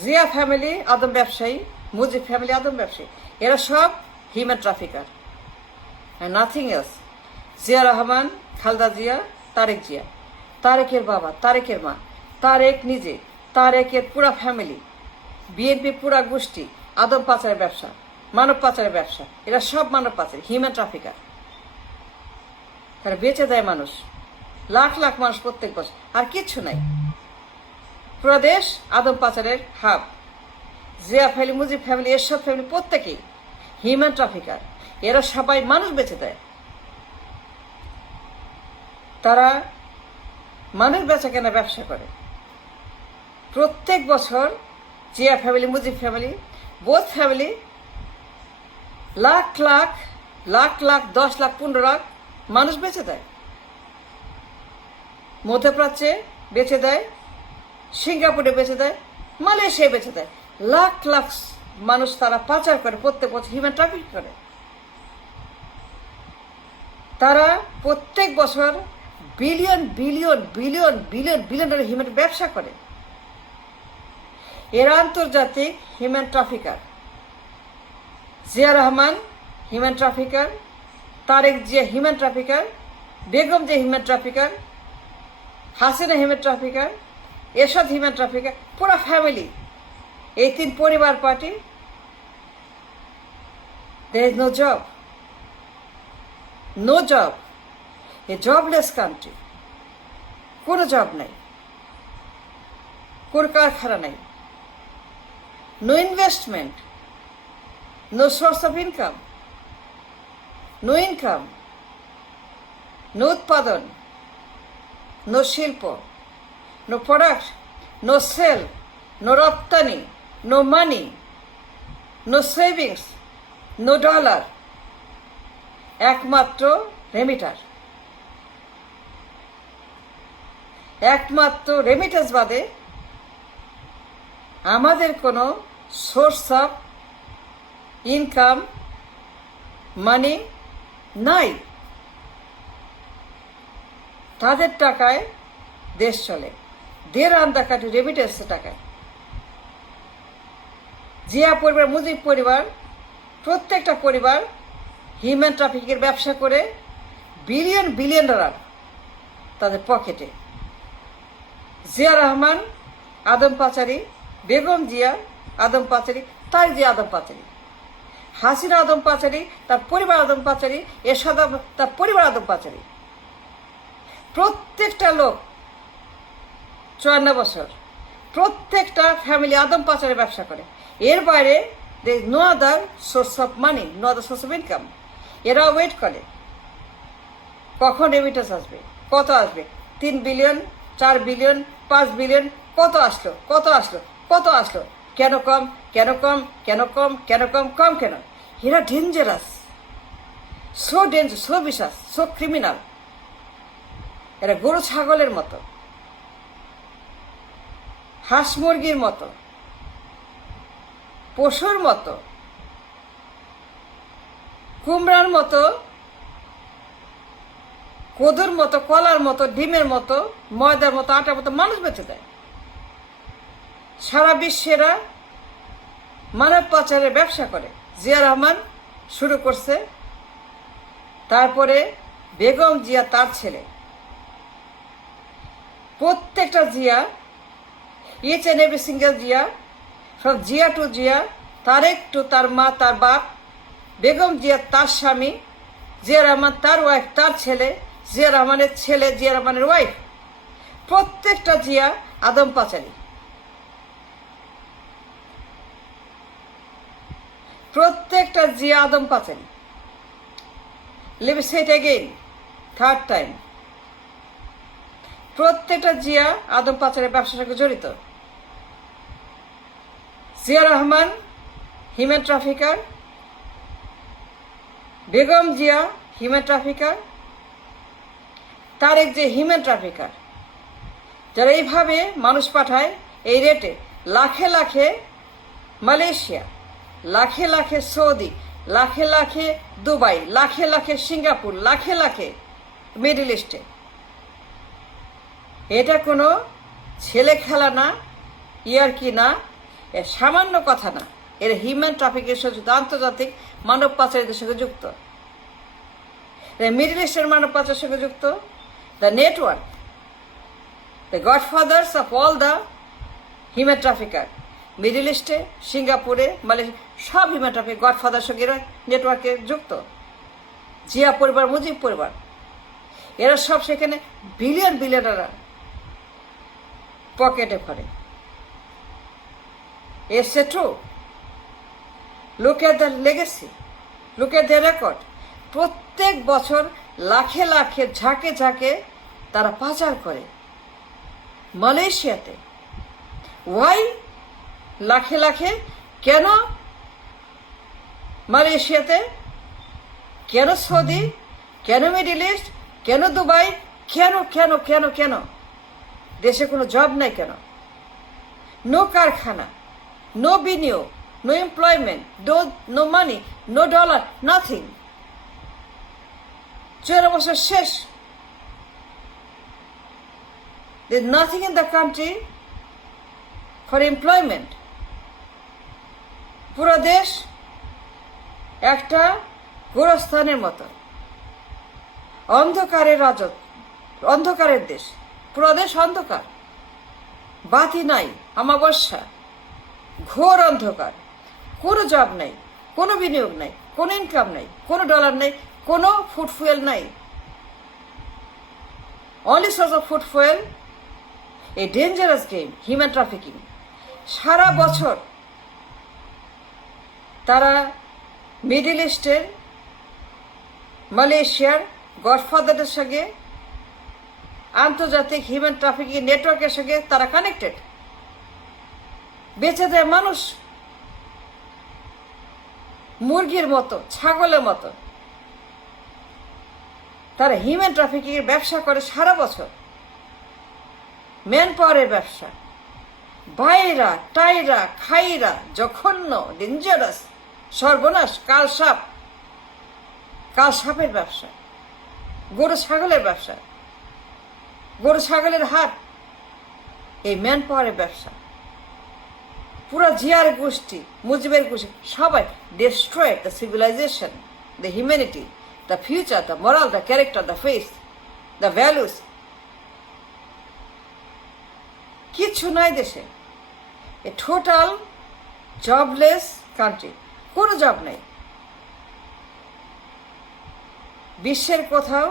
Zia family আদম ব্যবসায়ী, Mujib family আদম ব্যবসায়ী, এরা সব human trafficker, nothing else. Zia Rahman, Khaleda Zia, Tarek Zia, তারেকের বাবা, তারেকের মা, তারেক নিজে, তারেকের পুরা ফ্যামিলি, বিএনপি পুরা গোষ্ঠী আদম পাচারের ব্যবসা, মানব পাচারের ব্যবসা, এরা সব মানব পাচার, হিউম্যান ট্রাফিকার। তারা বেঁচে দেয় মানুষ, লাখ লাখ মানুষ প্রত্যেক বছর, আর কিচ্ছু নাই। পুরো দেশ আদম পাচারের hub. Zia family, Mujib family, এসব ফ্যামিলি প্রত্যেকেই হিউম্যান ট্রাফিকার। এরা সবাই মানুষ বেঁচে দেয়। তারা মানুষ বেচা কেনা ব্যবসা করে। প্রত্যেক বছর Zia family, Mujib family, both family lakh lakh lakh lakh 10 lakh 15 lakh মানুষ বেঁচে দেয়। মধ্যপ্রাচ্যে বেঁচে দেয়, সিঙ্গাপুরে বেঁচে দেয়, মালয়েশিয়ায় বেঁচে দেয়। লাখ লাখ মানুষ তারা পাচার করে, প্রত্যেক বছর হিউম্যান ট্রাফিক করে। তারা প্রত্যেক বছর billion billion billion billion billion dollar human ব্যবসা করে। এরা আন্তর্জাতিক human trafficker. Zia Rahman human trafficker, Tarek Zia human trafficker, Begum Zia human trafficker, Hasina human trafficker, Ershad human trafficker, পুরো ফ্যামিলি। এই 3 পরিবার party. there is no job, no job, a jobless country, কোনো জব নাই, কোনো কারখানা নাই, no investment, no source of income, no income, no উৎপাদন, no শিল্প, no product, no sale, no রপ্তানি, no money, no savings, no dollar, একমাত্র remitter. একমাত্র রেমিটেন্স বাদে আমাদের কোনো সোর্স অফ ইনকাম, মানি নাই। তাদের টাকায় দেশ চলে, দের আন্দা কাটি রেমিটেন্সের টাকায়। জিয়া পরিবার, মুজিব পরিবার, প্রত্যেকটা পরিবার হিউম্যান ট্রাফিকের ব্যবসা করে বিলিয়ন বিলিয়ন ডলার তাদের পকেটে। জিয়া রহমান আদম পাচারি, বেগম জিয়া আদম পাচারি, তার জিয়া আদম পাচারি, হাসিনা আদম পাচারি, তার পরিবার আদম পাচারি, এরশাদ তার পরিবার আদম পাচারি। প্রত্যেকটা লোক 54 বছর, প্রত্যেকটা ফ্যামিলি আদম পাচারের ব্যবসা করে। এর বাইরে no other source of money, no other source of income. এরা ওয়েট করে কখন রেমিটেন্স আসবে, কত আসবে, 3 বিলিয়ন, 4 বিলিয়ন, 5 বিলিয়ন, কত আসলো, কত আসলো, কত আসলো, কেন কম, কেন কম, কেন কম, কেন কম, কম কেন। এরা ডেঞ্জারাস, সো ডেঞ্জার, সো বিশ্বাস, সো ক্রিমিনাল। এরা গরু ছাগলের মতো, হাঁস মুরগির মতো, পশুর মতো, কুমড়ার মতো, কদুর মতো, কলার মতো, ডিমের মতো, ময়দার মতো, আটার মতো মানুষ বেঁচে দেয়। সারা বিশ্বেরা মানব পাচারের ব্যবসা করে। জিয়া রহমান শুরু করছে, তারপরে বেগম জিয়া, তার ছেলে, প্রত্যেকটা Zia, each and every single Zia, সব জিয়া টু জিয়া, তারেক টু তার মা, তার বাপ, বেগম জিয়া তার স্বামী, জিয়া রহমান তার ওয়াইফ, তার ছেলে, জিয়া রহমানের ছেলে, জিয়া রহমানের ওয়াইফ, প্রত্যেকটা জিয়া আদম পাচারি। প্রত্যেকটা জিয়া আদম পাচারি। Let me say it again, 3rd time. প্রত্যেকটা জিয়া আদম পাচারের ব্যবসার সঙ্গে জড়িত। Zia Rahman human trafficker, Begum Zia human trafficker, Tarek যে হিউম্যান ট্রাফিকার। যারা এইভাবে মানুষ পাঠায় এই রেটে, লাখে লাখে মালয়েশিয়া, লাখে লাখে সৌদি, লাখে লাখে দুবাই, লাখে লাখে সিঙ্গাপুর, লাখে লাখে মিডল ইস্টে। এটা কোনো ছেলে খেলা না, ইয়ারকি না, এর সামান্য কথা না, এর হিউম্যান ট্রাফিকের সাথে যুক্ত, আন্তর্জাতিক মানব পাচারীদের সঙ্গে যুক্ত, মিডল ইস্টের মানব পাচারের সঙ্গে যুক্ত, the network, the godfathers of all the human trafficker, middle ইস্টে, সিঙ্গাপুরে, মালয়েশিয়া, সব হিউম্যান ট্রাফিক গডফাদার সঙ্গে এরা নেটওয়ার্কে যুক্ত। জিয়া পরিবার, মুজিব পরিবার, এরা সব সেখানে বিলিয়ন বিলিয়নেরা পকেটে ভরে। এসে true, look at the legacy, look at the record. প্রত্যেক বছর লাখে লাখে, ঝাঁকে ঝাঁকে তারা পাচার করে মালয়েশিয়াতে। ওয়াই? লাখে লাখে কেন মালয়েশিয়াতে, কেন সৌদি, কেন মিডিল ইস্ট, কেন দুবাই, কেন কেন কেন কেন? দেশে কোনো জব নাই কেন? নো কারখানা, নো বিনিয়োগ, no employment, no money, no dollar, nothing. 14 বছর শেষ। There's nothing in the country for employment. পুরো দেশ একটা গোরস্থানের মতো, অন্ধকারের রাজত্ব, অন্ধকারের দেশ, পুরো দেশ অন্ধকার, বাতি নাই, অমাবস্যা, ঘোর অন্ধকার, কোনো জব নাই, কোনো বিনিয়োগ নাই, কোনো ইনকাম নাই, কোনো ডলার নাই, কোনো ফুড ফুয়েল নাই। Only source of food fuel a dangerous game, human trafficking. সারা বছর তারা মিডল ইস্টের, মালয়েশিয়ার গডফাদারদের সঙ্গে, আন্তর্জাতিক হিউম্যান ট্রাফিকিং নেটওয়ার্কের সঙ্গে তারা কানেক্টেড। বেঁচে দেয় মানুষ মুরগির মতো, ছাগলের মতো। তারা হিউম্যান ট্রাফিকিং এর ব্যবসা করে সারা বছর, ম্যান পাওয়ারের ব্যবসা। বাইরা, টাইরা, খাইরা, জঘন্য, ডেঞ্জারাস, সর্বনাশ, কালসাপের ব্যবসা, গরু ছাগলের ব্যবসা, গরু ছাগলের হাট, এই ম্যান পাওয়ারের ব্যবসা। পুরা জিয়ার গোষ্ঠী, মুজিবের গোষ্ঠী, সবাই destroyed the civilisation, the humanity, the future, the moral, the character, the face, the values. কিচ্ছু নাই দেশে। এ টোটাল জবলেস কান্ট্রি, কোনো জব নাই। বিশ্বের কোথাও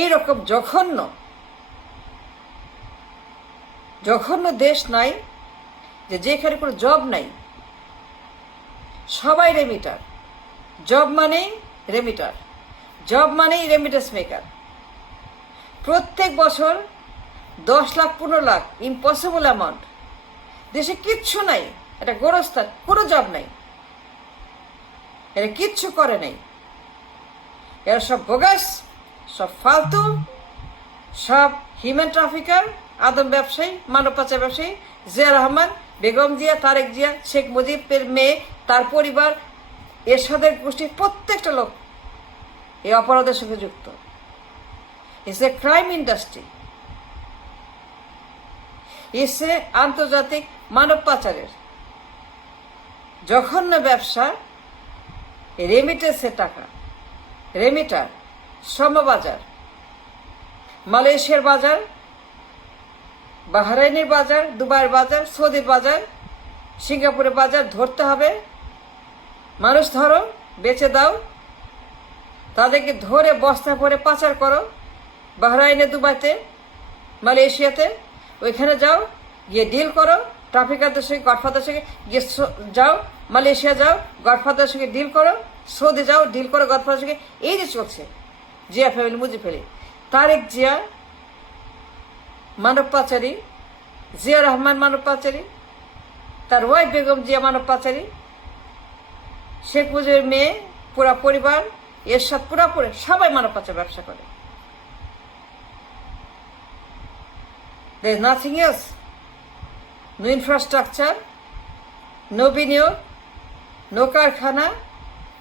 এইরকম জঘন্য দেশ নাই যেখানে কোনো জব নাই। সবাই রেমিটার, জব মানেই রেমিটার, জব মানেই রেমিটেন্স মেকার। প্রত্যেক বছর 10 লাখ 15 লাখ, ইম্পসিবল অ্যামাউন্ট। দেশে কিচ্ছু নাই, এটা গোরস্থান, কোনো জব নাই, এরা কিচ্ছু করে নাই। এরা সব বোগাস, সব ফালতু, সব হিউম্যান ট্রাফিকার, আদম ব্যবসায়ী, মানব পাচার ব্যবসায়ী। জিয়া রহমান, বেগম জিয়া, তারেক জিয়া, শেখ মুজিবের মেয়ে, তার পরিবার, এরশাদের গোষ্ঠীর প্রত্যেকটা লোক এই অপরাধের সঙ্গে যুক্ত। It's a crime industry, it's a আন্তর্জাতিক মানব পাচারের জঘন্য ব্যবসা। রেমিটেন্সের টাকা, রেমিটার, শ্রমবাজার, মালয়েশিয়ার বাজার, বাহরাইনের বাজার, দুবাইয়ের বাজার, সৌদির বাজার, সিঙ্গাপুরের বাজার ধরতে হবে। মানুষ ধরো, বেচে দাও, তাদেরকে ধরে বস্তা ভরে পাচার করো। বাহরাইনে, দুবাইতে, মালয়েশিয়াতে, ওইখানে যাও, গিয়ে ডিল করো ট্রাফিকারদের সঙ্গে, গডফাদারের সঙ্গে গিয়ে যাও, মালয়েশিয়া যাও, গডফাদারের সঙ্গে ডিল করো, সৌদি যাও, ডিল করো গডফাদারের সঙ্গে। এই যে চলছে জিয়া ফ্যামিলি, মুজিব ফ্যামিলি। তারেক জিয়া মানব পাচারী, জিয়া রহমান মানব পাচারী, তার ওয়াইফ বেগম জিয়া মানব পাচারী, শেখ মুজিবের মেয়ে, পুরা পরিবার, এরশাদ, পুরাপুরি সবাই মানব পাচার ব্যবসা করে। There is nothing else. No infrastructure, no বিনিয়োগ, no কারখানা,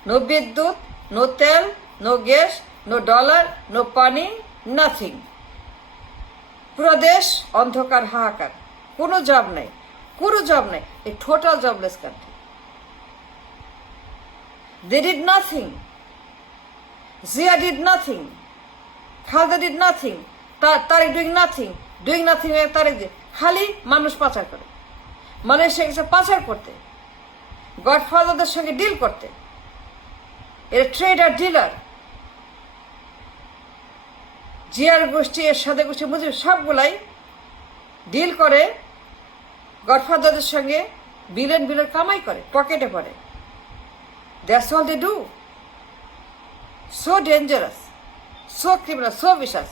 no বিদ্যুৎ, no তেল, no gas, no dollar, no পানি, nothing. পুরো দেশ অন্ধকার, হাহাকার, কোনো জব নাই, কোনো জব নাই, a total jobless country. They did nothing. Zia did nothing. Khalda did nothing. Tariq doing nothing. Doing nothing Tariq did. খালি মানুষ পাচার করে, মালয়েশিয়া গেছে পাচার করতে, গডফাদারদের সঙ্গে ডিল করতে। এর ট্রেডার ডিলার। জিয়ার গোষ্ঠী, এর সাথে গোষ্ঠী, মুজিব সবগুলাই ডিল করে গডফাদারদের সঙ্গে, বিলিয়ন বিলিয়ন কামাই করে, পকেটে পড়ে। That's all they do. So dangerous, so criminal, so vicious.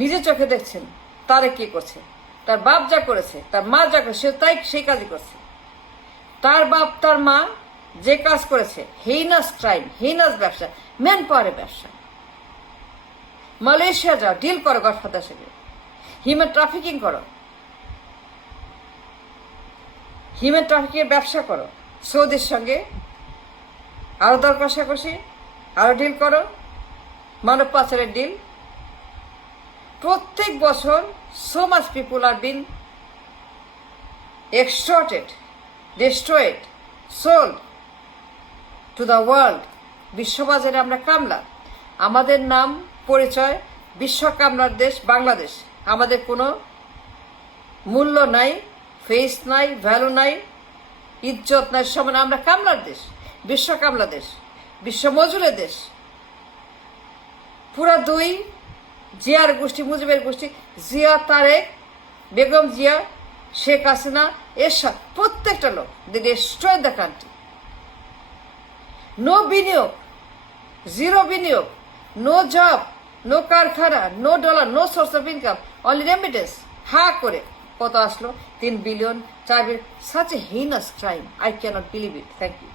নিজের চোখে দেখছেন তারেক কি করছে, তার বাপ যা করেছে, তার মা যা করেছে, সে তাই সেই কাজই করছে। তার বাপ তার মা যে কাজ করেছে, হেইনাস ক্রাইম, হেইনাস ব্যবসা, ম্যান পাওয়ারের ব্যবসা। মালয়েশিয়া যাও, ডিল করো গডফাদার সঙ্গে, হিউম্যান ট্রাফিকিং করো, হিউম্যান ট্রাফিকিং ব্যবসা করো, সৌদির সঙ্গে আরো দর কষাকষি, আরো ডিল করো, মানব পাচারের ডিল। প্রত্যেক বছর so much people are being extorted, destroyed, sold to the world. বিশ্ববাজারে আমরা কামলা, আমাদের নাম পরিচয় বিশ্ব কামলার দেশ বাংলাদেশ। আমাদের কোনো মূল্য নাই, ফেস নাই, ভ্যালু নাই, ইজ্জত নাই, সমান। আমরা কামলার দেশ, বিশ্ব কামলা দেশ, বিশ্ব মজুরের দেশ। পুরা দুই জিয়ার গোষ্ঠী, মুজিবের গোষ্ঠী, জিয়া, তারেক, বেগম জিয়া, শেখ হাসিনা, এরশাদ, প্রত্যেকটা লোক, they destroy the country. No বিনিয়োগ, জিরো বিনিয়োগ, নো জব, নো কারখানা, no dollar, no source of income, only remittance. হা করে কত আসলো? 3 billion, 4 billion. Such a heinous crime, I can't believe it. Thank you.